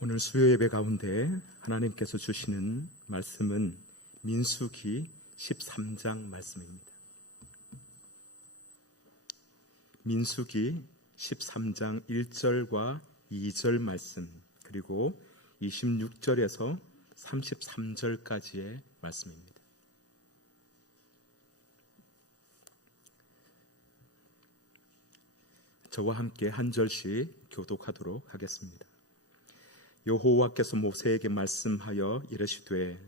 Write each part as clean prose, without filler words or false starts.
오늘 수요 예배 가운데 하나님께서 주시는 말씀은 민수기 13장 말씀입니다. 민수기 13장 1절과 2절 말씀, 그리고 26절에서 33절까지의 말씀입니다. 저와 함께 한 절씩 교독하도록 하겠습니다. 여호와께서 모세에게 말씀하여 이르시되,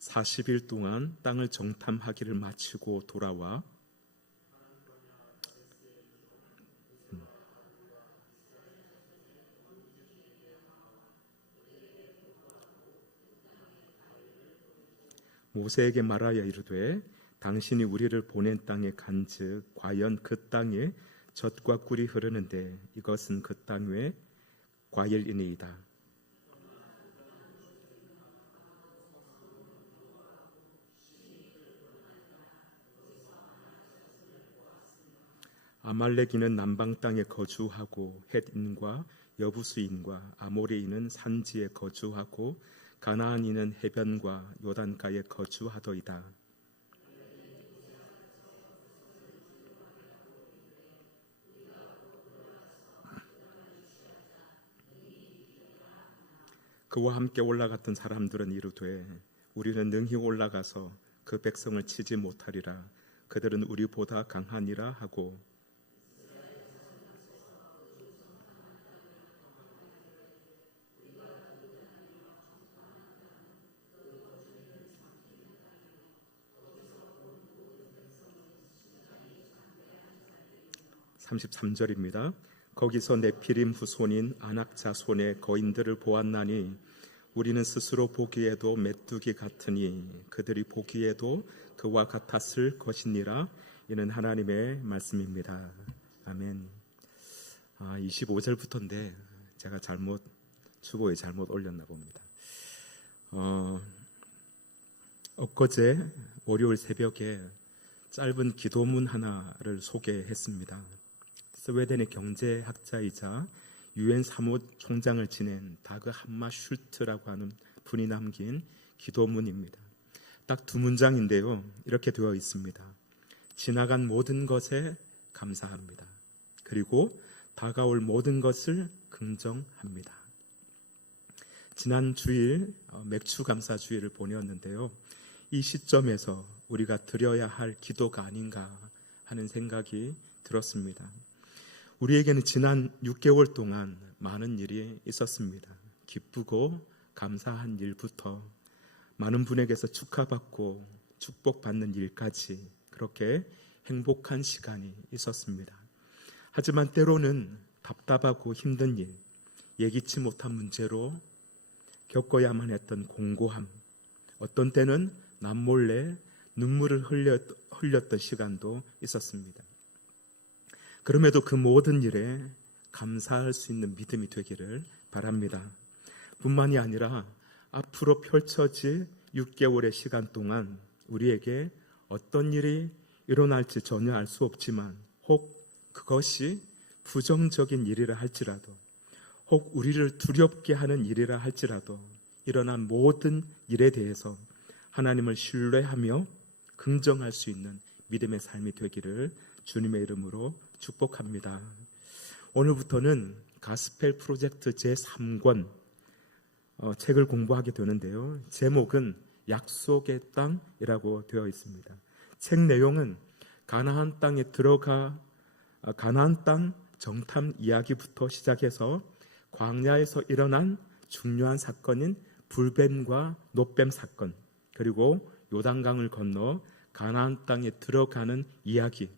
(40일) 동안 땅을 정탐하기를 마치고 돌아와 모세에게 말하여 이르되, 당신이 우리를 보낸 땅에 간즉 과연 그 땅에 젖과 꿀이 흐르는데 이것은 그 땅의 과일이니이다. 아말렉인은 남방 땅에 거주하고 헷인과 여부수인과 아모리인은 산지에 거주하고 가나안인은 해변과 요단가에 거주하더이다. 그와 함께 올라갔던 사람들은 이르되, 우리는 능히 올라가서 그 백성을 치지 못하리라. 그들은 우리보다 강하니라 하고, (33절입니다) 거기서 네피림 후손인 아낙 자손의 거인들을 보았나니 우리는 스스로 보기에도 메뚜기 같으니 그들이 보기에도 그와 같았을 것이니라. 이는 하나님의 말씀입니다. 아멘. 25절부터인데 제가 추보에 잘못 올렸나 봅니다. 엊그제 월요일 새벽에 짧은 기도문 하나를 소개했습니다. 스웨덴의 경제학자이자 유엔 사무총장을 지낸 다그 함마슐트라고 하는 분이 남긴 기도문입니다. 딱 두 문장인데요, 이렇게 되어 있습니다. 지나간 모든 것에 감사합니다. 그리고 다가올 모든 것을 긍정합니다. 지난 주일 맥주감사주일을 보내었는데요, 이 시점에서 우리가 드려야 할 기도가 아닌가 하는 생각이 들었습니다. 우리에게는 지난 6개월 동안 많은 일이 있었습니다. 기쁘고 감사한 일부터 많은 분에게서 축하받고 축복받는 일까지 그렇게 행복한 시간이 있었습니다. 하지만 때로는 답답하고 힘든 일, 예기치 못한 문제로 겪어야만 했던 공고함, 어떤 때는 남몰래 눈물을 흘렸던 시간도 있었습니다. 그럼에도 그 모든 일에 감사할 수 있는 믿음이 되기를 바랍니다. 뿐만이 아니라 앞으로 펼쳐질 6개월의 시간 동안 우리에게 어떤 일이 일어날지 전혀 알 수 없지만, 혹 그것이 부정적인 일이라 할지라도, 혹 우리를 두렵게 하는 일이라 할지라도, 일어난 모든 일에 대해서 하나님을 신뢰하며 긍정할 수 있는 믿음의 삶이 되기를 주님의 이름으로 축복합니다. 오늘부터는 가스펠 프로젝트 제3권 책을 공부하게 되는데요, 제목은 약속의 땅이라고 되어 있습니다. 책 내용은 가나안 땅에 들어가 가나안 땅 정탐 이야기부터 시작해서 광야에서 일어난 중요한 사건인 불뱀과 노뱀 사건, 그리고 요단강을 건너 가나안 땅에 들어가는 이야기,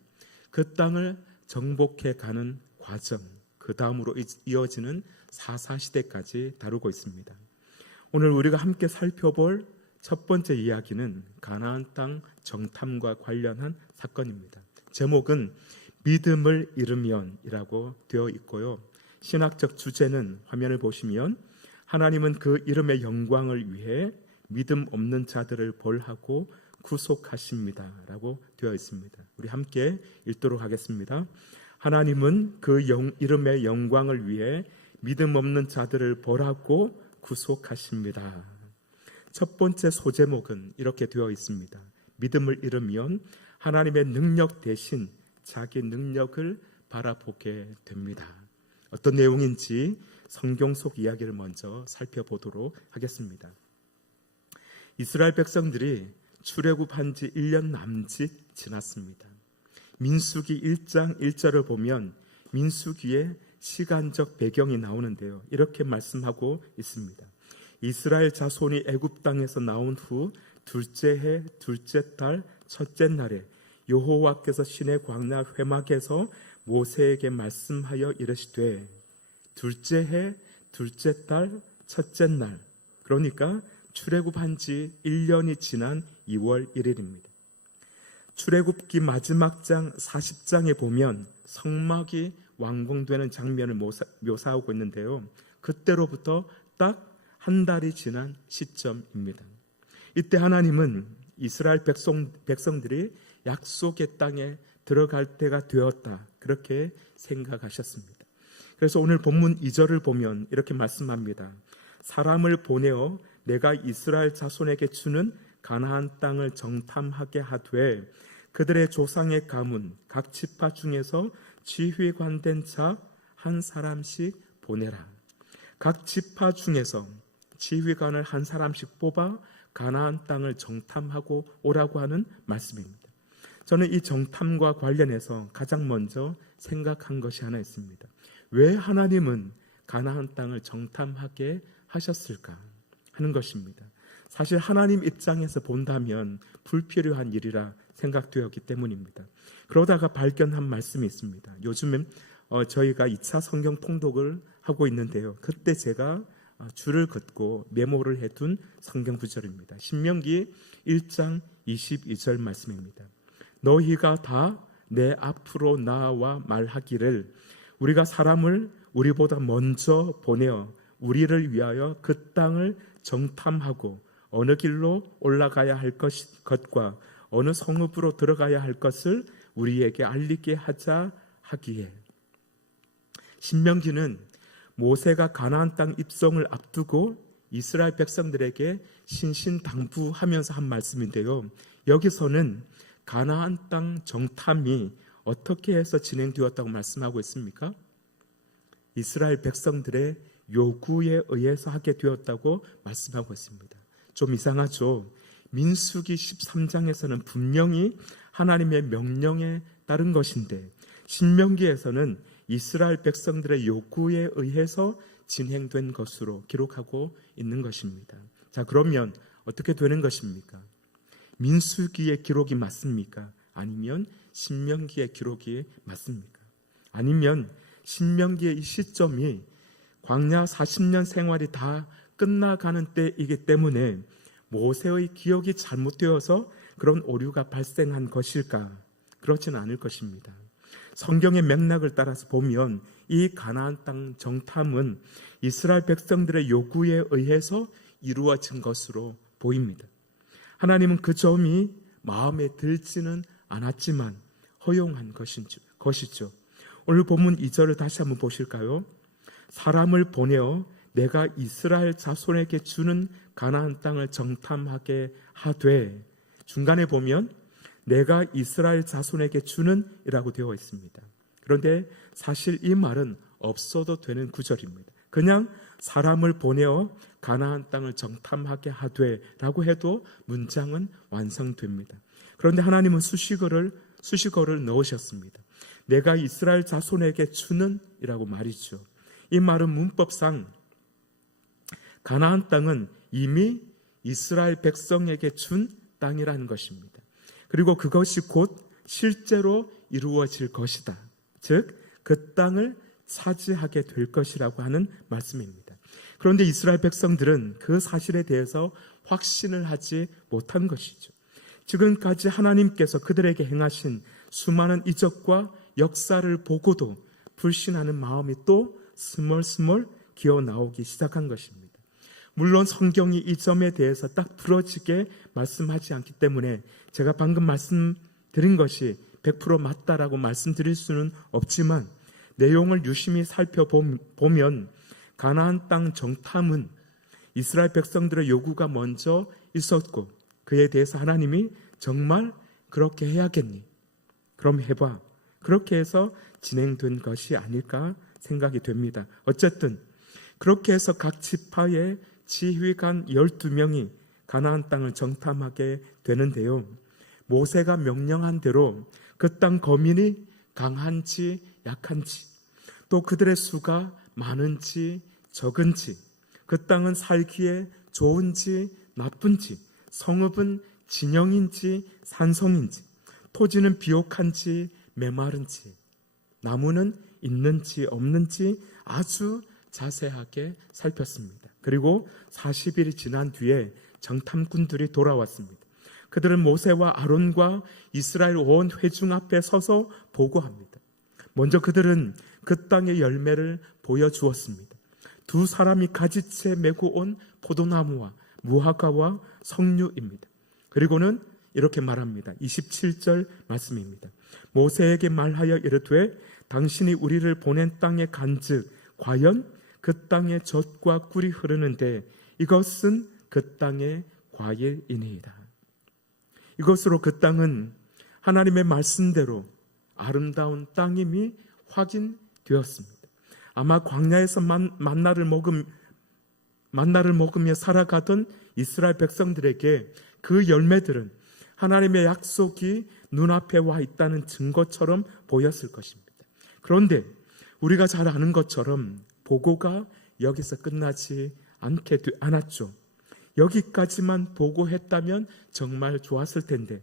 그 땅을 정복해 가는 과정, 그 다음으로 이어지는 사사시대까지 다루고 있습니다. 오늘 우리가 함께 살펴볼 첫 번째 이야기는 가나안 땅 정탐과 관련한 사건입니다. 제목은 믿음을 잃으면이라고 되어 있고요, 신학적 주제는 화면을 보시면 하나님은 그 이름의 영광을 위해 믿음 없는 자들을 벌하고 구속하십니다 라고 되어 있습니다. 우리 함께 읽도록 하겠습니다. 하나님은 그 이름의 영광을 위해 믿음 없는 자들을 벌하고 구속하십니다. 첫 번째 소제목은 이렇게 되어 있습니다. 믿음을 잃으면 하나님의 능력 대신 자기 능력을 바라보게 됩니다. 어떤 내용인지 성경 속 이야기를 먼저 살펴보도록 하겠습니다. 이스라엘 백성들이 출애굽한 지 1년 남짓 지났습니다. 민수기 1장 1절을 보면 민수기의 시간적 배경이 나오는데요. 이렇게 말씀하고 있습니다. 이스라엘 자손이 애굽 땅에서 나온 후 둘째 해 둘째 달 첫째 날에 여호와께서 시내 광야 회막에서 모세에게 말씀하여 이르시되 둘째 해 둘째 달 첫째 날, 그러니까 출애굽한 지 1년이 지난 2월 1일입니다. 출애굽기 마지막 장 40장에 보면 성막이 완공되는 장면을 묘사하고 있는데요. 그때로부터 딱 한 달이 지난 시점입니다. 이때 하나님은 이스라엘 백성들이 약속의 땅에 들어갈 때가 되었다, 그렇게 생각하셨습니다. 그래서 오늘 본문 2절을 보면 이렇게 말씀합니다. 사람을 보내어 내가 이스라엘 자손에게 주는 가나안 땅을 정탐하게 하되 그들의 조상의 가문 각 지파 중에서 지휘관된 자 한 사람씩 보내라. 각 지파 중에서 지휘관을 한 사람씩 뽑아 가나안 땅을 정탐하고 오라고 하는 말씀입니다. 저는 이 정탐과 관련해서 가장 먼저 생각한 것이 하나 있습니다. 왜 하나님은 가나안 땅을 정탐하게 하셨을까 하는 것입니다. 사실 하나님 입장에서 본다면 불필요한 일이라 생각되었기 때문입니다. 그러다가 발견한 말씀이 있습니다. 요즘엔 저희가 2차 성경 통독을 하고 있는데요. 그때 제가 줄을 긋고 메모를 해둔 성경 구절입니다. 신명기 1장 22절 말씀입니다. 너희가 다 내 앞으로 나와 말하기를 우리가 사람을 우리보다 먼저 보내어 우리를 위하여 그 땅을 정탐하고 어느 길로 올라가야 할 것과 어느 성읍으로 들어가야 할 것을 우리에게 알리게 하자 하기에. 신명기는 모세가 가나안 땅 입성을 앞두고 이스라엘 백성들에게 신신당부하면서 한 말씀인데요. 여기서는 가나안 땅 정탐이 어떻게 해서 진행되었다고 말씀하고 있습니까? 이스라엘 백성들의 요구에 의해서 하게 되었다고 말씀하고 있습니다. 좀 이상하죠? 민수기 13장에서는 분명히 하나님의 명령에 따른 것인데 신명기에서는 이스라엘 백성들의 요구에 의해서 진행된 것으로 기록하고 있는 것입니다. 자, 그러면 어떻게 되는 것입니까? 민수기의 기록이 맞습니까? 아니면 신명기의 기록이 맞습니까? 아니면 신명기의 이 시점이 광야 40년 생활이 다 끝나가는 때이기 때문에 모세의 기억이 잘못되어서 그런 오류가 발생한 것일까? 그렇지는 않을 것입니다. 성경의 맥락을 따라서 보면 이 가나안 땅 정탐은 이스라엘 백성들의 요구에 의해서 이루어진 것으로 보입니다. 하나님은 그 점이 마음에 들지는 않았지만 허용한 것이죠. 오늘 본문 2절을 다시 한번 보실까요? 사람을 보내어 내가 이스라엘 자손에게 주는 가나안 땅을 정탐하게 하되, 중간에 보면 내가 이스라엘 자손에게 주는 이라고 되어 있습니다. 그런데 사실 이 말은 없어도 되는 구절입니다. 그냥 사람을 보내어 가나안 땅을 정탐하게 하되 라고 해도 문장은 완성됩니다. 그런데 하나님은 수식어를 넣으셨습니다. 내가 이스라엘 자손에게 주는 이라고 말이죠. 이 말은 문법상 가나안 땅은 이미 이스라엘 백성에게 준 땅이라는 것입니다. 그리고 그것이 곧 실제로 이루어질 것이다. 즉, 그 땅을 차지하게 될 것이라고 하는 말씀입니다. 그런데 이스라엘 백성들은 그 사실에 대해서 확신을 하지 못한 것이죠. 지금까지 하나님께서 그들에게 행하신 수많은 이적과 역사를 보고도 불신하는 마음이 또 스멀스멀 기어 나오기 시작한 것입니다. 물론 성경이 이 점에 대해서 딱 부러지게 말씀하지 않기 때문에 제가 방금 말씀드린 것이 100% 맞다라고 말씀드릴 수는 없지만 내용을 유심히 살펴보면 가나안 땅 정탐은 이스라엘 백성들의 요구가 먼저 있었고 그에 대해서 하나님이 정말 그렇게 해야겠니? 그럼 해봐. 그렇게 해서 진행된 것이 아닐까 생각이 됩니다. 어쨌든 그렇게 해서 각 지파의 지휘관 12명이 가나안 땅을 정탐하게 되는데요. 모세가 명령한 대로 그 땅 거민이 강한지 약한지 또 그들의 수가 많은지 적은지 그 땅은 살기에 좋은지 나쁜지 성읍은 진영인지 산성인지 토지는 비옥한지 메마른지 나무는 있는지 없는지 아주 자세하게 살폈습니다. 그리고 40일이 지난 뒤에 정탐꾼들이 돌아왔습니다. 그들은 모세와 아론과 이스라엘 온 회중 앞에 서서 보고합니다. 먼저 그들은 그 땅의 열매를 보여주었습니다. 두 사람이 가지채 메고 온 포도나무와 무화과와 석류입니다. 그리고는 이렇게 말합니다. 27절 말씀입니다. 모세에게 말하여 이르되 당신이 우리를 보낸 땅에 간즉 과연 그 땅에 젖과 꿀이 흐르는데 이것은 그 땅의 과일이니이다. 이것으로 그 땅은 하나님의 말씀대로 아름다운 땅임이 확인되었습니다. 아마 광야에서 만나를 먹으며 살아가던 이스라엘 백성들에게 그 열매들은 하나님의 약속이 눈앞에 와 있다는 증거처럼 보였을 것입니다. 그런데 우리가 잘 아는 것처럼 보고가 여기서 끝나지 않았죠. 여기까지만 보고했다면 정말 좋았을 텐데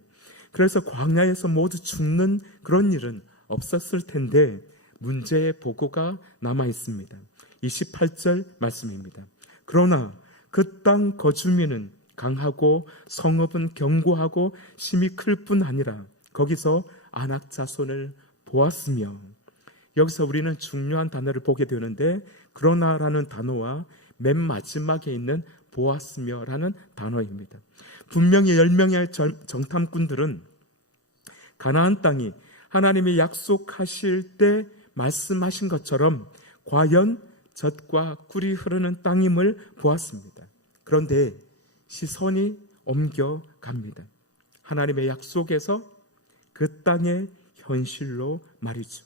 그래서 광야에서 모두 죽는 그런 일은 없었을 텐데 문제의 보고가 남아 있습니다. 28절 말씀입니다. 그러나 그 땅 거주민은 강하고 성읍은 견고하고 심이 클 뿐 아니라 거기서 아낙 자손을 보았으며 여기서 우리는 중요한 단어를 보게 되는데 그러나라는 단어와 맨 마지막에 있는 보았으며라는 단어입니다. 분명히 10명의 정탐꾼들은 가나안 땅이 하나님이 약속하실 때 말씀하신 것처럼 과연 젖과 꿀이 흐르는 땅임을 보았습니다. 그런데 시선이 옮겨갑니다. 하나님의 약속에서 그 땅의 현실로 말이죠.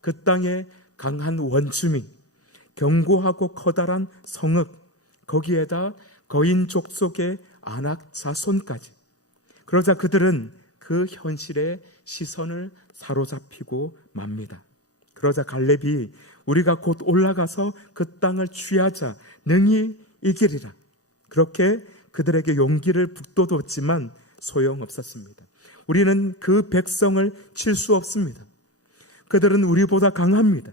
그 땅의 강한 원주민, 견고하고 커다란 성읍, 거기에다 거인 족속의 아낙 자손까지. 그러자 그들은 그 현실에 시선을 사로잡히고 맙니다. 그러자 갈렙이 우리가 곧 올라가서 그 땅을 취하자 능히 이기리라. 그렇게 그들에게 용기를 북돋웠지만 소용없었습니다. 우리는 그 백성을 칠 수 없습니다. 그들은 우리보다 강합니다.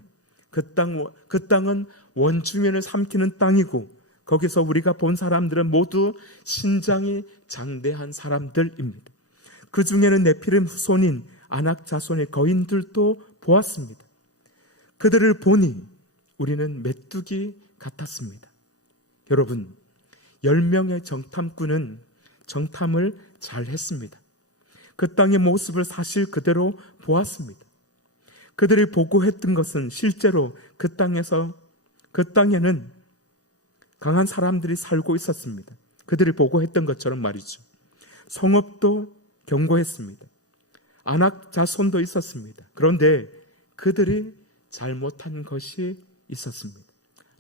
그 땅은 원주민을 삼키는 땅이고 거기서 우리가 본 사람들은 모두 신장이 장대한 사람들입니다. 그 중에는 네피림 후손인 아낙 자손의 거인들도 보았습니다. 그들을 보니 우리는 메뚜기 같았습니다. 여러분, 10명의 정탐꾼은 정탐을 잘 했습니다. 그 땅의 모습을 사실 그대로 보았습니다. 그들이 보고했던 것은 실제로 그 땅에는 강한 사람들이 살고 있었습니다. 그들이 보고했던 것처럼 말이죠. 성읍도 견고했습니다. 아낙 자손도 있었습니다. 그런데 그들이 잘못한 것이 있었습니다.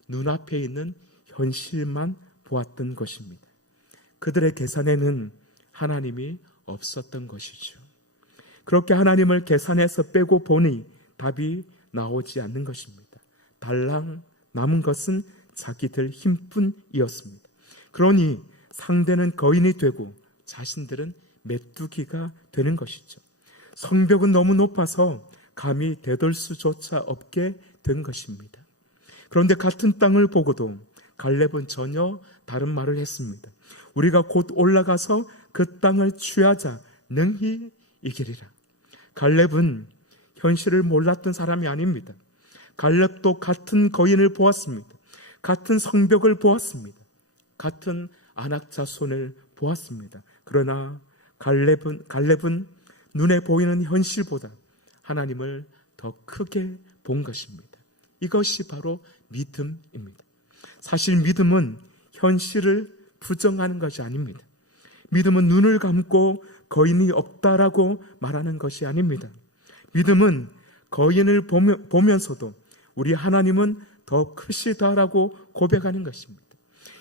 눈앞에 있는 현실만 보았던 것입니다. 그들의 계산에는 하나님이 없었던 것이죠. 그렇게 하나님을 계산해서 빼고 보니 답이 나오지 않는 것입니다. 달랑 남은 것은 자기들 힘뿐이었습니다. 그러니 상대는 거인이 되고 자신들은 메뚜기가 되는 것이죠. 성벽은 너무 높아서 감히 되돌 수조차 없게 된 것입니다. 그런데 같은 땅을 보고도 갈렙은 전혀 다른 말을 했습니다. 우리가 곧 올라가서 그 땅을 취하자 능히 이기리라. 갈렙은 현실을 몰랐던 사람이 아닙니다. 갈렙도 같은 거인을 보았습니다. 같은 성벽을 보았습니다. 같은 아낙 자손을 보았습니다. 그러나 갈렙은 눈에 보이는 현실보다 하나님을 더 크게 본 것입니다. 이것이 바로 믿음입니다. 사실 믿음은 현실을 부정하는 것이 아닙니다. 믿음은 눈을 감고 거인이 없다라고 말하는 것이 아닙니다. 믿음은 거인을 보면서도 우리 하나님은 더 크시다라고 고백하는 것입니다.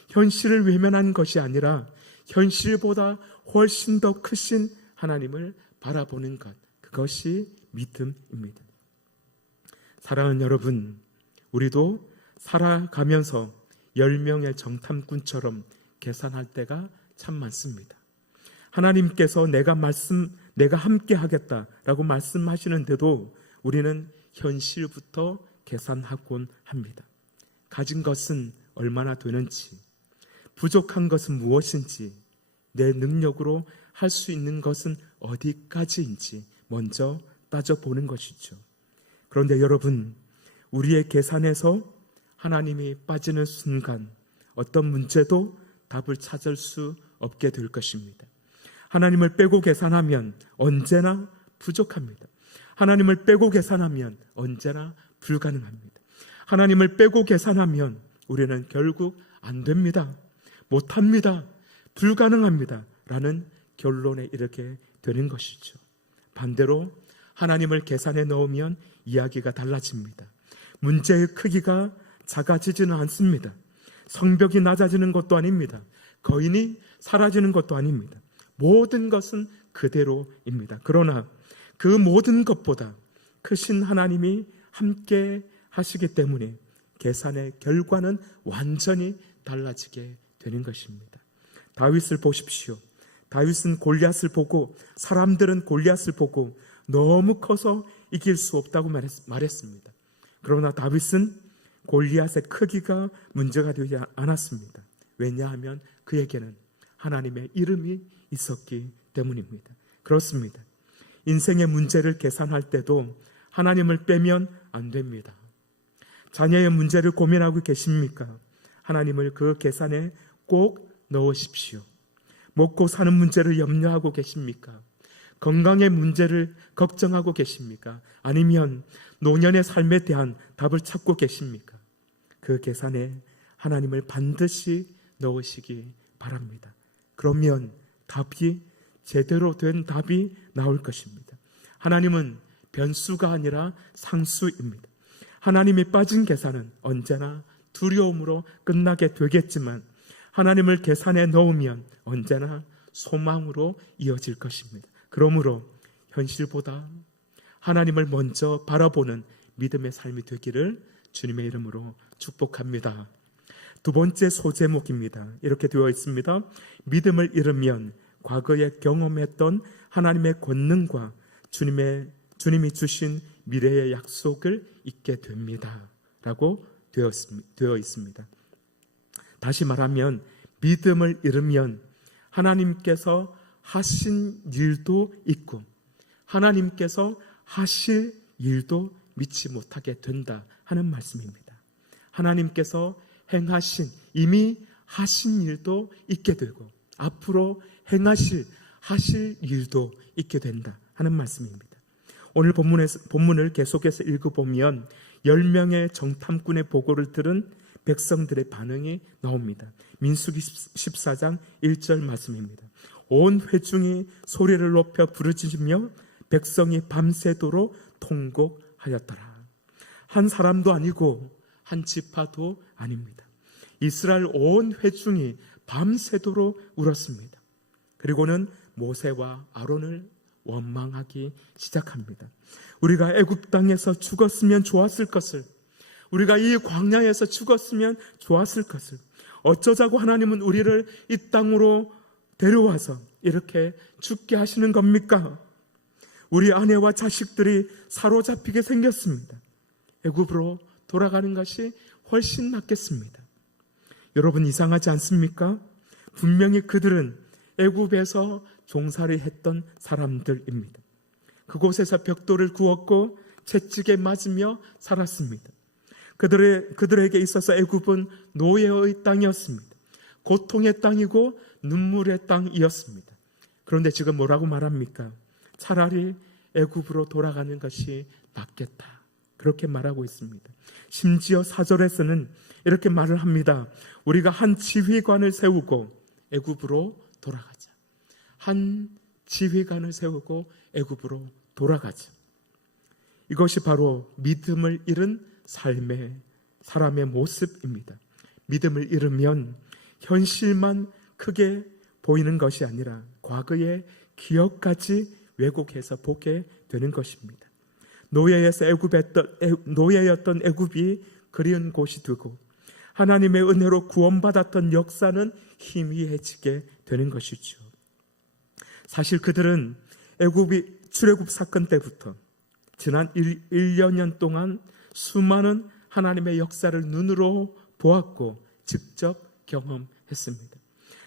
현실을 외면하는 것이 아니라 현실보다 훨씬 더 크신 하나님을 바라보는 것, 그것이 믿음입니다. 사랑하는 여러분, 우리도 살아가면서 10명의 정탐꾼처럼 계산할 때가 참 많습니다. 하나님께서 내가 함께 하겠다라고 말씀하시는데도 우리는 현실부터 계산하곤 합니다. 가진 것은 얼마나 되는지, 부족한 것은 무엇인지, 내 능력으로 할 수 있는 것은 어디까지인지 먼저 따져보는 것이죠. 그런데 여러분, 우리의 계산에서 하나님이 빠지는 순간 어떤 문제도 답을 찾을 수 없게 될 것입니다. 하나님을 빼고 계산하면 언제나 부족합니다. 하나님을 빼고 계산하면 언제나 불가능합니다. 하나님을 빼고 계산하면 우리는 결국 안 됩니다. 못합니다. 불가능합니다. 라는 결론에 이르게 되는 것이죠. 반대로 하나님을 계산에 넣으면 이야기가 달라집니다. 문제의 크기가 작아지지는 않습니다. 성벽이 낮아지는 것도 아닙니다. 거인이 사라지는 것도 아닙니다. 모든 것은 그대로입니다. 그러나 그 모든 것보다 크신 하나님이 함께 하시기 때문에 계산의 결과는 완전히 달라지게 되는 것입니다. 다윗을 보십시오. 다윗은 골리앗을 보고, 사람들은 골리앗을 보고 너무 커서 이길 수 없다고 말했습니다. 그러나 다윗은 골리앗의 크기가 문제가 되지 않았습니다. 왜냐하면 그에게는 하나님의 이름이 있었기 때문입니다. 그렇습니다. 인생의 문제를 계산할 때도 하나님을 빼면 안 됩니다. 자녀의 문제를 고민하고 계십니까? 하나님을 그 계산에 꼭 넣으십시오. 먹고 사는 문제를 염려하고 계십니까? 건강의 문제를 걱정하고 계십니까? 아니면 노년의 삶에 대한 답을 찾고 계십니까? 그 계산에 하나님을 반드시 넣으시기 바랍니다. 그러면 답이 제대로 된 답이 나올 것입니다. 하나님은 변수가 아니라 상수입니다. 하나님이 빠진 계산은 언제나 두려움으로 끝나게 되겠지만 하나님을 계산에 넣으면 언제나 소망으로 이어질 것입니다. 그러므로 현실보다 하나님을 먼저 바라보는 믿음의 삶이 되기를 주님의 이름으로 축복합니다. 두 번째 소제목입니다. 이렇게 되어 있습니다. 믿음을 잃으면 과거에 경험했던 하나님의 권능과 주님이 주신 미래의 약속을 잊게 됩니다. 라고 되어 있습니다. 다시 말하면 믿음을 잃으면 하나님께서 하신 일도 있고 하나님께서 하실 일도 믿지 못하게 된다 하는 말씀입니다. 하나님께서 이미 하신 일도 있게 되고 앞으로 하실 일도 있게 된다 하는 말씀입니다. 오늘 본문을 계속해서 읽어보면 10명의 정탐꾼의 보고를 들은 백성들의 반응이 나옵니다. 민수기 14장 1절 말씀입니다. 온 회중이 소리를 높여 부르짖으며 백성이 밤새도록 통곡하였더라. 한 사람도 아니고 한 지파도 아닙니다. 이스라엘 온 회중이 밤새도록 울었습니다. 그리고는 모세와 아론을 원망하기 시작합니다. 우리가 애굽 땅에서 죽었으면 좋았을 것을, 우리가 이 광야에서 죽었으면 좋았을 것을, 어쩌자고 하나님은 우리를 이 땅으로 데려와서 이렇게 죽게 하시는 겁니까? 우리 아내와 자식들이 사로잡히게 생겼습니다. 애굽으로 돌아가는 것이 훨씬 낫겠습니다. 여러분, 이상하지 않습니까? 분명히 그들은 애굽에서 종살이 했던 사람들입니다. 그곳에서 벽돌을 구웠고 채찍에 맞으며 살았습니다. 그들에게 있어서 애굽은 노예의 땅이었습니다. 고통의 땅이고 눈물의 땅이었습니다. 그런데 지금 뭐라고 말합니까? 차라리 애굽으로 돌아가는 것이 낫겠다, 그렇게 말하고 있습니다. 심지어 4절에서는 이렇게 말을 합니다. 우리가 한 지휘관을 세우고 애굽으로 돌아가자. 한 지휘관을 세우고 애굽으로 돌아가자. 이것이 바로 믿음을 잃은 사람의 모습입니다. 믿음을 잃으면 현실만 크게 보이는 것이 아니라 과거의 기억까지 왜곡해서 보게 되는 것입니다. 노예였던 애굽이 그리운 곳이 되고 하나님의 은혜로 구원받았던 역사는 희미해지게 되는 것이죠. 사실 그들은 출애굽 사건 때부터 지난 1년 동안 수많은 하나님의 역사를 눈으로 보았고 직접 경험했습니다.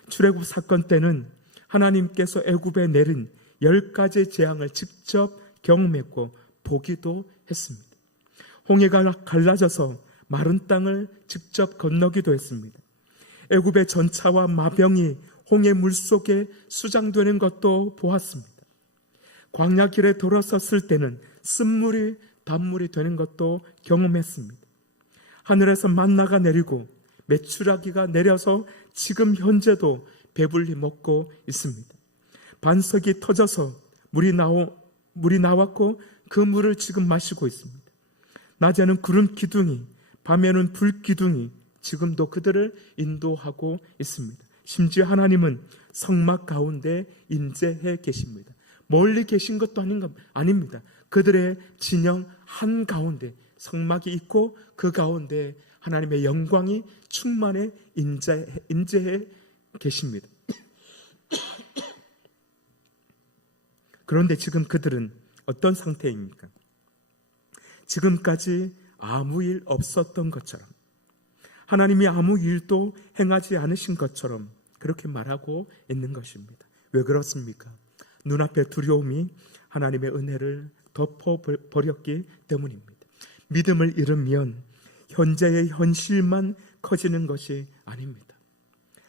출애굽 사건 때는 하나님께서 애굽에 내린 10가지 재앙을 직접 경험했고 보기도 했습니다. 홍해가 갈라져서 마른 땅을 직접 건너기도 했습니다. 애굽의 전차와 마병이 홍해 물속에 수장되는 것도 보았습니다. 광야길에 돌아섰을 때는 쓴물이 단물이 되는 것도 경험했습니다. 하늘에서 만나가 내리고 메추라기가 내려서 지금 현재도 배불리 먹고 있습니다. 반석이 터져서 물이 나왔고 그 물을 지금 마시고 있습니다. 낮에는 구름 기둥이, 밤에는 불 기둥이 지금도 그들을 인도하고 있습니다. 심지어 하나님은 성막 가운데 임재해 계십니다. 멀리 계신 것도 아닙니다. 그들의 진영 한가운데 성막이 있고 그 가운데 하나님의 영광이 충만해 임재해 계십니다. 그런데 지금 그들은 어떤 상태입니까? 지금까지 아무 일 없었던 것처럼, 하나님이 아무 일도 행하지 않으신 것처럼 그렇게 말하고 있는 것입니다. 왜 그렇습니까? 눈앞의 두려움이 하나님의 은혜를 덮어버렸기 때문입니다. 믿음을 잃으면 현재의 현실만 커지는 것이 아닙니다.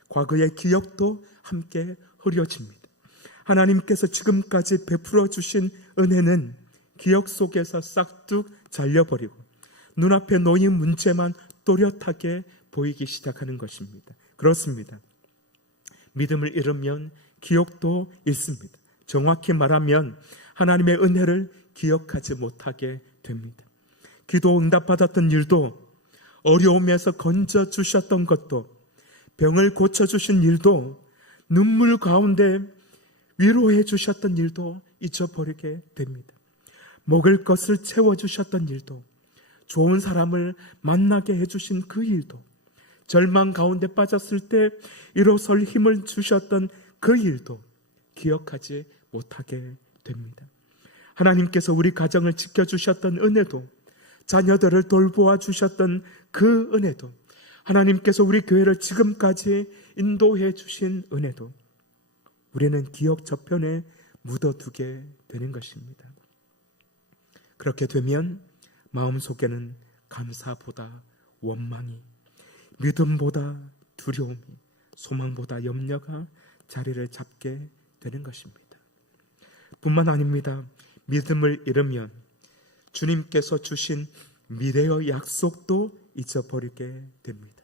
과거의 기억도 함께 흐려집니다. 하나님께서 지금까지 베풀어 주신 은혜는 기억 속에서 싹둑 잘려버리고 눈앞에 놓인 문제만 또렷하게 보이기 시작하는 것입니다. 그렇습니다. 믿음을 잃으면 기억도 잃습니다. 정확히 말하면 하나님의 은혜를 기억하지 못하게 됩니다. 기도 응답받았던 일도, 어려움에서 건져주셨던 것도, 병을 고쳐주신 일도, 눈물 가운데 위로해 주셨던 일도 잊어버리게 됩니다. 먹을 것을 채워주셨던 일도, 좋은 사람을 만나게 해주신 그 일도, 절망 가운데 빠졌을 때 일어설 힘을 주셨던 그 일도 기억하지 못하게 됩니다. 하나님께서 우리 가정을 지켜주셨던 은혜도, 자녀들을 돌보아 주셨던 그 은혜도, 하나님께서 우리 교회를 지금까지 인도해 주신 은혜도 우리는 기억 저편에 묻어두게 되는 것입니다. 그렇게 되면 마음속에는 감사보다 원망이, 믿음보다 두려움이, 소망보다 염려가 자리를 잡게 되는 것입니다. 뿐만 아닙니다. 믿음을 잃으면 주님께서 주신 미래의 약속도 잊어버리게 됩니다.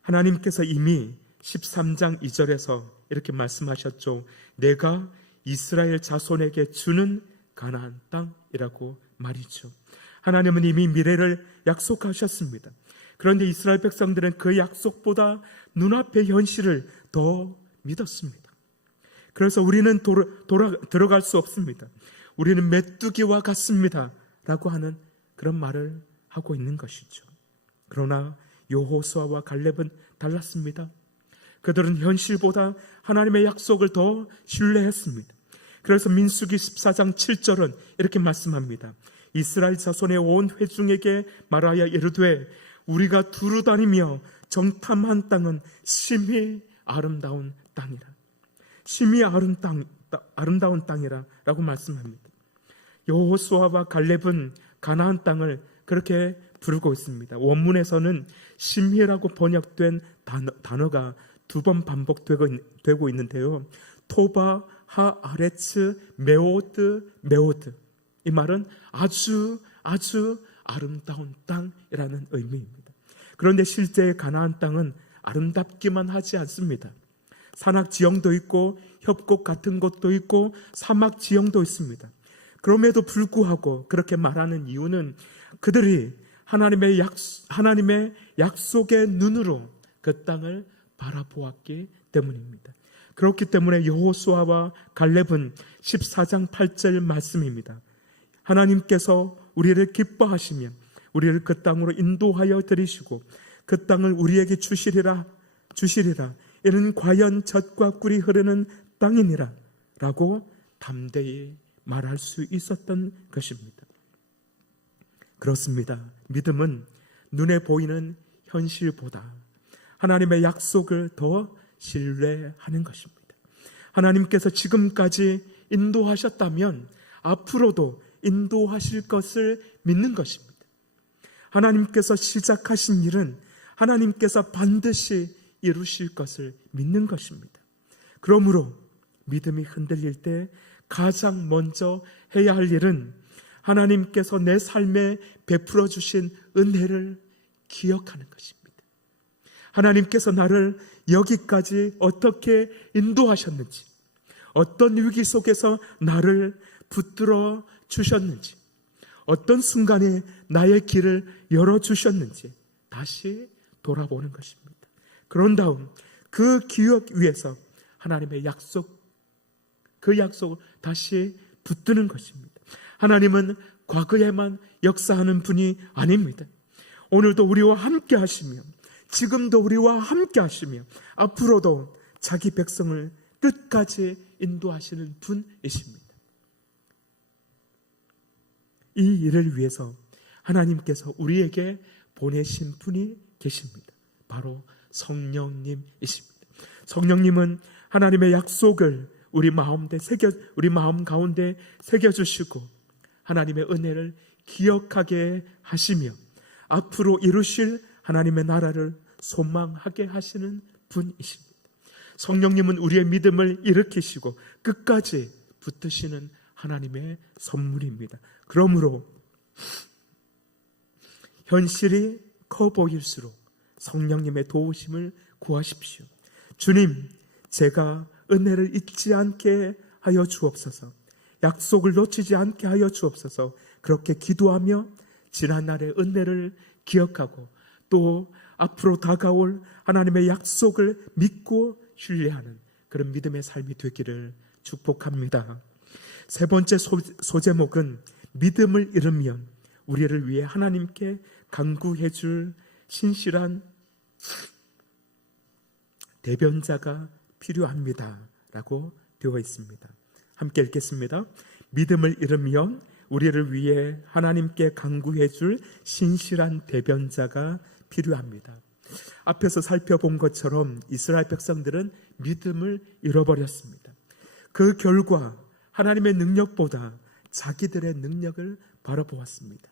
하나님께서 이미 13장 2절에서 이렇게 말씀하셨죠. 내가 이스라엘 자손에게 주는 가나안 땅이라고 말이죠. 하나님은 이미 미래를 약속하셨습니다. 그런데 이스라엘 백성들은 그 약속보다 눈앞의 현실을 더 믿었습니다. 그래서 우리는 들어갈 수 없습니다. 우리는 메뚜기와 같습니다 라고 하는 그런 말을 하고 있는 것이죠. 그러나 여호수아와 갈렙은 달랐습니다. 그들은 현실보다 하나님의 약속을 더 신뢰했습니다. 그래서 민수기 14장 7절은 이렇게 말씀합니다. 이스라엘 자손의 온 회중에게 말하여 이르되 우리가 두루 다니며 정탐한 땅은 심히 아름다운 땅이라. 심히 아름다운 땅이라 라고 말씀합니다. 여호수아와 갈렙은 가나안 땅을 그렇게 부르고 있습니다. 원문에서는 심히라고 번역된 단어가 두 번 반복되고 있는데요. 토바 하아레츠 메오드. 이 말은 아주 아름다운 땅이라는 의미입니다. 그런데 실제 가나안 땅은 아름답기만 하지 않습니다. 산악 지형도 있고 협곡 같은 곳도 있고 사막 지형도 있습니다. 그럼에도 불구하고 그렇게 말하는 이유는 그들이 하나님의 약속의 눈으로 그 땅을 바라보았기 때문입니다. 그렇기 때문에 여호수아와 갈렙은 14장 8절 말씀입니다. 하나님께서 우리를 기뻐하시며 우리를 그 땅으로 인도하여 들이시고 그 땅을 우리에게 주시리라. 이는 과연 젖과 꿀이 흐르는 땅이니라 라고 담대히 말할 수 있었던 것입니다. 그렇습니다. 믿음은 눈에 보이는 현실보다 하나님의 약속을 더 신뢰하는 것입니다. 하나님께서 지금까지 인도하셨다면 앞으로도 인도하실 것을 믿는 것입니다. 하나님께서 시작하신 일은 하나님께서 반드시 이루실 것을 믿는 것입니다. 그러므로 믿음이 흔들릴 때 가장 먼저 해야 할 일은 하나님께서 내 삶에 베풀어 주신 은혜를 기억하는 것입니다. 하나님께서 나를 여기까지 어떻게 인도하셨는지, 어떤 위기 속에서 나를 붙들어 주셨는지, 어떤 순간에 나의 길을 열어주셨는지 다시 돌아보는 것입니다. 그런 다음 그 기억 위에서 하나님의 그 약속을 다시 붙드는 것입니다. 하나님은 과거에만 역사하는 분이 아닙니다. 오늘도 우리와 함께 하시며 지금도 우리와 함께 하시며 앞으로도 자기 백성을 끝까지 인도하시는 분이십니다. 이 일을 위해서 하나님께서 우리에게 보내신 분이 계십니다. 바로 성령님이십니다. 성령님은 하나님의 약속을 우리 마음 가운데 새겨주시고 하나님의 은혜를 기억하게 하시며 앞으로 이루실 하나님의 나라를 소망하게 하시는 분이십니다. 성령님은 우리의 믿음을 일으키시고 끝까지 붙드시는 하나님의 선물입니다. 그러므로 현실이 커 보일수록 성령님의 도우심을 구하십시오. 주님, 제가 은혜를 잊지 않게 하여 주옵소서. 약속을 놓치지 않게 하여 주옵소서. 그렇게 기도하며 지난날의 은혜를 기억하고 또 앞으로 다가올 하나님의 약속을 믿고 신뢰하는 그런 믿음의 삶이 되기를 축복합니다. 세 번째 소제목은 믿음을 잃으면 우리를 위해 하나님께 간구해 줄 신실한 대변자가 필요합니다 라고 되어 있습니다. 함께 읽겠습니다. 믿음을 잃으면 우리를 위해 하나님께 간구해 줄 신실한 대변자가 필요합니다. 앞에서 살펴본 것처럼 이스라엘 백성들은 믿음을 잃어버렸습니다. 그 결과 하나님의 능력보다 자기들의 능력을 바라보았습니다.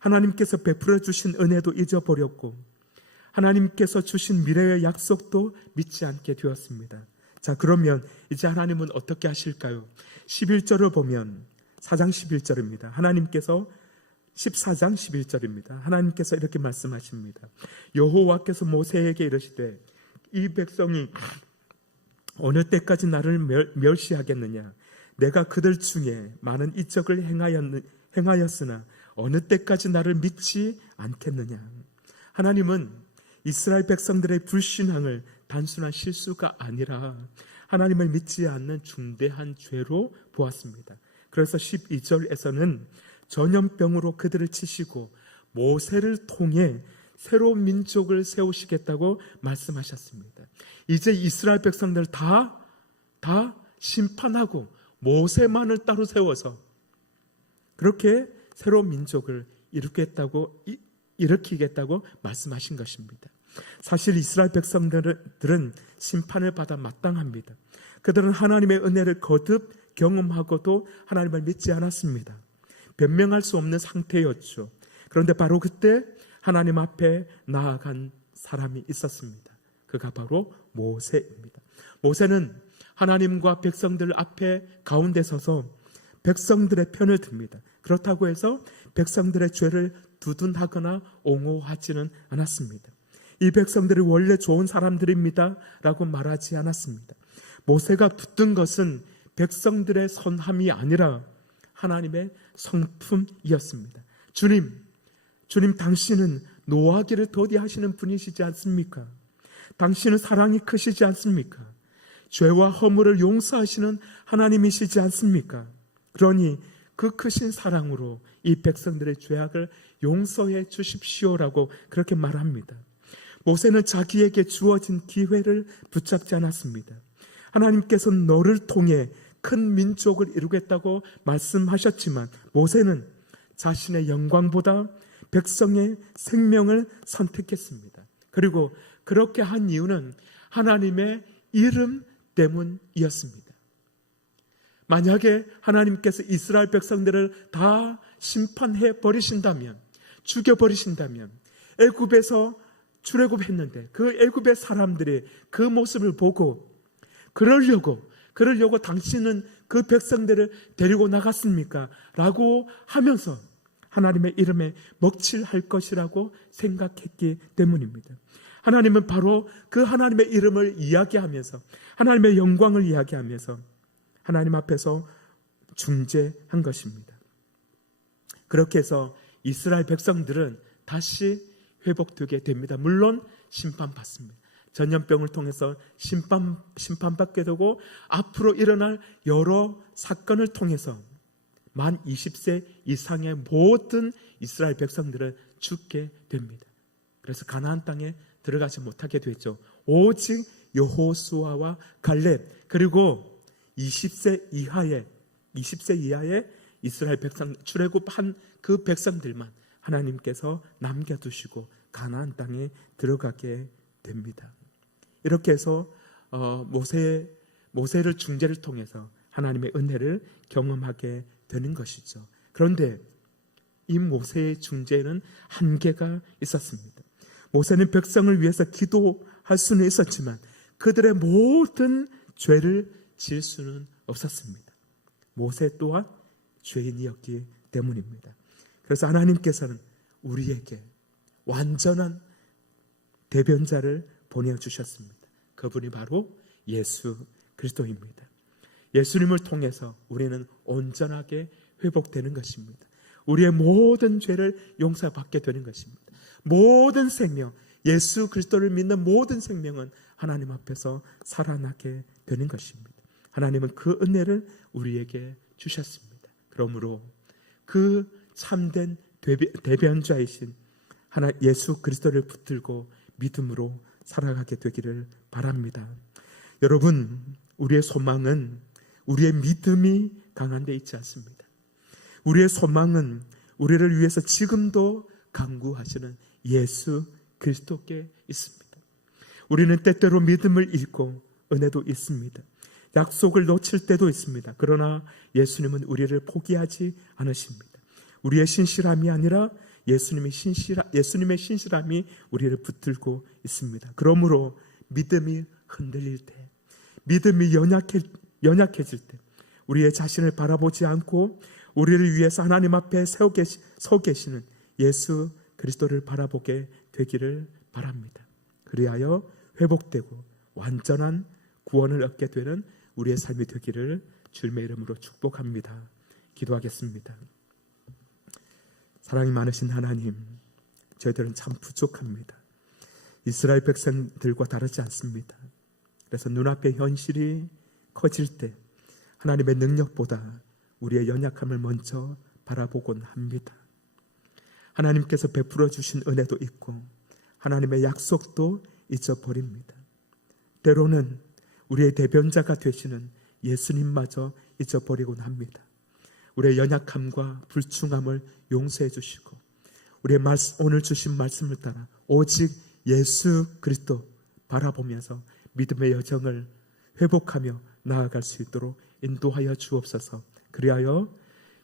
하나님께서 베풀어 주신 은혜도 잊어버렸고 하나님께서 주신 미래의 약속도 믿지 않게 되었습니다. 자, 그러면 이제 하나님은 어떻게 하실까요? 11절을 보면 4장 11절입니다. 하나님께서 14장 11절입니다. 하나님께서 이렇게 말씀하십니다. 여호와께서 모세에게 이르시되 이 백성이 어느 때까지 나를 멸시하겠느냐? 내가 그들 중에 많은 이적을 행하였으나 어느 때까지 나를 믿지 않겠느냐? 하나님은 이스라엘 백성들의 불신앙을 단순한 실수가 아니라 하나님을 믿지 않는 중대한 죄로 보았습니다. 그래서 12절에서는 전염병으로 그들을 치시고 모세를 통해 새로운 민족을 세우시겠다고 말씀하셨습니다. 이제 이스라엘 백성들 다 심판하고 모세만을 따로 세워서 그렇게 새로운 민족을 일으키겠다고 말씀하신 것입니다. 사실 이스라엘 백성들은 심판을 받아 마땅합니다. 그들은 하나님의 은혜를 거듭 경험하고도 하나님을 믿지 않았습니다. 변명할 수 없는 상태였죠. 그런데 바로 그때 하나님 앞에 나아간 사람이 있었습니다. 그가 바로 모세입니다. 모세는 하나님과 백성들 앞에 가운데 서서 백성들의 편을 듭니다. 그렇다고 해서 백성들의 죄를 두둔하거나 옹호하지는 않았습니다. 이 백성들이 원래 좋은 사람들입니다 라고 말하지 않았습니다. 모세가 붙든 것은 백성들의 선함이 아니라 하나님의 성품이었습니다. 주님 당신은 노하기를 더디하시는 분이시지 않습니까? 당신은 사랑이 크시지 않습니까? 죄와 허물을 용서하시는 하나님이시지 않습니까? 그러니 그 크신 사랑으로 이 백성들의 죄악을 용서해 주십시오라고 그렇게 말합니다. 모세는 자기에게 주어진 기회를 붙잡지 않았습니다. 하나님께서는 너를 통해 큰 민족을 이루겠다고 말씀하셨지만 모세는 자신의 영광보다 백성의 생명을 선택했습니다. 그리고 그렇게 한 이유는 하나님의 이름 때문이었습니다. 만약에 하나님께서 이스라엘 백성들을 다 심판해 버리신다면, 죽여버리신다면, 애굽에서 출애굽했는데 그 애굽의 사람들이 그 모습을 보고 그러려고 당신은 그 백성들을 데리고 나갔습니까? 라고 하면서 하나님의 이름에 먹칠할 것이라고 생각했기 때문입니다. 하나님은 바로 그 하나님의 이름을 이야기하면서 하나님의 영광을 이야기하면서 하나님 앞에서 중재한 것입니다. 그렇게 해서 이스라엘 백성들은 다시 회복되게 됩니다. 물론 심판받습니다. 전염병을 통해서 심판받게 되고 앞으로 일어날 여러 사건을 통해서 만 20세 이상의 모든 이스라엘 백성들은 죽게 됩니다. 그래서 가나안 땅에 들어가지 못하게 됐죠. 오직 여호수아와 갈렙 그리고 20세 이하의 이스라엘 백성 출애굽한 그 백성들만 하나님께서 남겨두시고 가나안 땅에 들어가게 됩니다. 이렇게 해서 모세를 중재를 통해서 하나님의 은혜를 경험하게 되는 것이죠. 그런데 이 모세의 중재에는 한계가 있었습니다. 모세는 백성을 위해서 기도할 수는 있었지만 그들의 모든 죄를 지을 수는 없었습니다. 모세 또한 죄인이었기 때문입니다. 그래서 하나님께서는 우리에게 완전한 대변자를 보내주셨습니다. 그분이 바로 예수 그리스도입니다. 예수님을 통해서 우리는 온전하게 회복되는 것입니다. 우리의 모든 죄를 용서받게 되는 것입니다. 모든 생명, 예수 그리스도를 믿는 모든 생명은 하나님 앞에서 살아나게 되는 것입니다. 하나님은 그 은혜를 우리에게 주셨습니다. 그러므로 그 참된 대변자이신 예수 그리스도를 붙들고 믿음으로 살아가게 되기를 바랍니다. 여러분, 우리의 소망은 우리의 믿음이 강한 데 있지 않습니다. 우리의 소망은 우리를 위해서 지금도 간구하시는 예수 그리스도께 있습니다. 우리는 때때로 믿음을 잃고 은혜도 있습니다. 약속을 놓칠 때도 있습니다. 그러나 예수님은 우리를 포기하지 않으십니다. 우리의 신실함이 아니라 예수님의 신실함이 우리를 붙들고 있습니다. 그러므로 믿음이 흔들릴 때, 믿음이 연약해질 때 우리의 자신을 바라보지 않고 우리를 위해서 하나님 앞에 서 계시는 예수 그리스도를 바라보게 되기를 바랍니다. 그리하여 회복되고 완전한 구원을 얻게 되는 우리의 삶이 되기를 주님의 이름으로 축복합니다. 기도하겠습니다. 사랑이 많으신 하나님, 저희들은 참 부족합니다. 이스라엘 백성들과 다르지 않습니다. 그래서 눈앞의 현실이 커질 때 하나님의 능력보다 우리의 연약함을 먼저 바라보곤 합니다. 하나님께서 베풀어 주신 은혜도 있고 하나님의 약속도 잊어버립니다. 때로는 우리의 대변자가 되시는 예수님마저 잊어버리곤 합니다. 우리의 연약함과 불충함을 용서해 주시고 우리의 오늘 주신 말씀을 따라 오직 예수 그리스도 바라보면서 믿음의 여정을 회복하며 나아갈 수 있도록 인도하여 주옵소서. 그리하여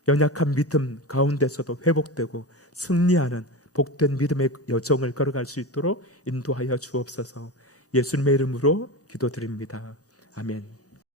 연약한 믿음 가운데서도 회복되고 승리하는 복된 믿음의 여정을 걸어갈 수 있도록 인도하여 주옵소서. 예수님의 이름으로 기도드립니다. 아멘.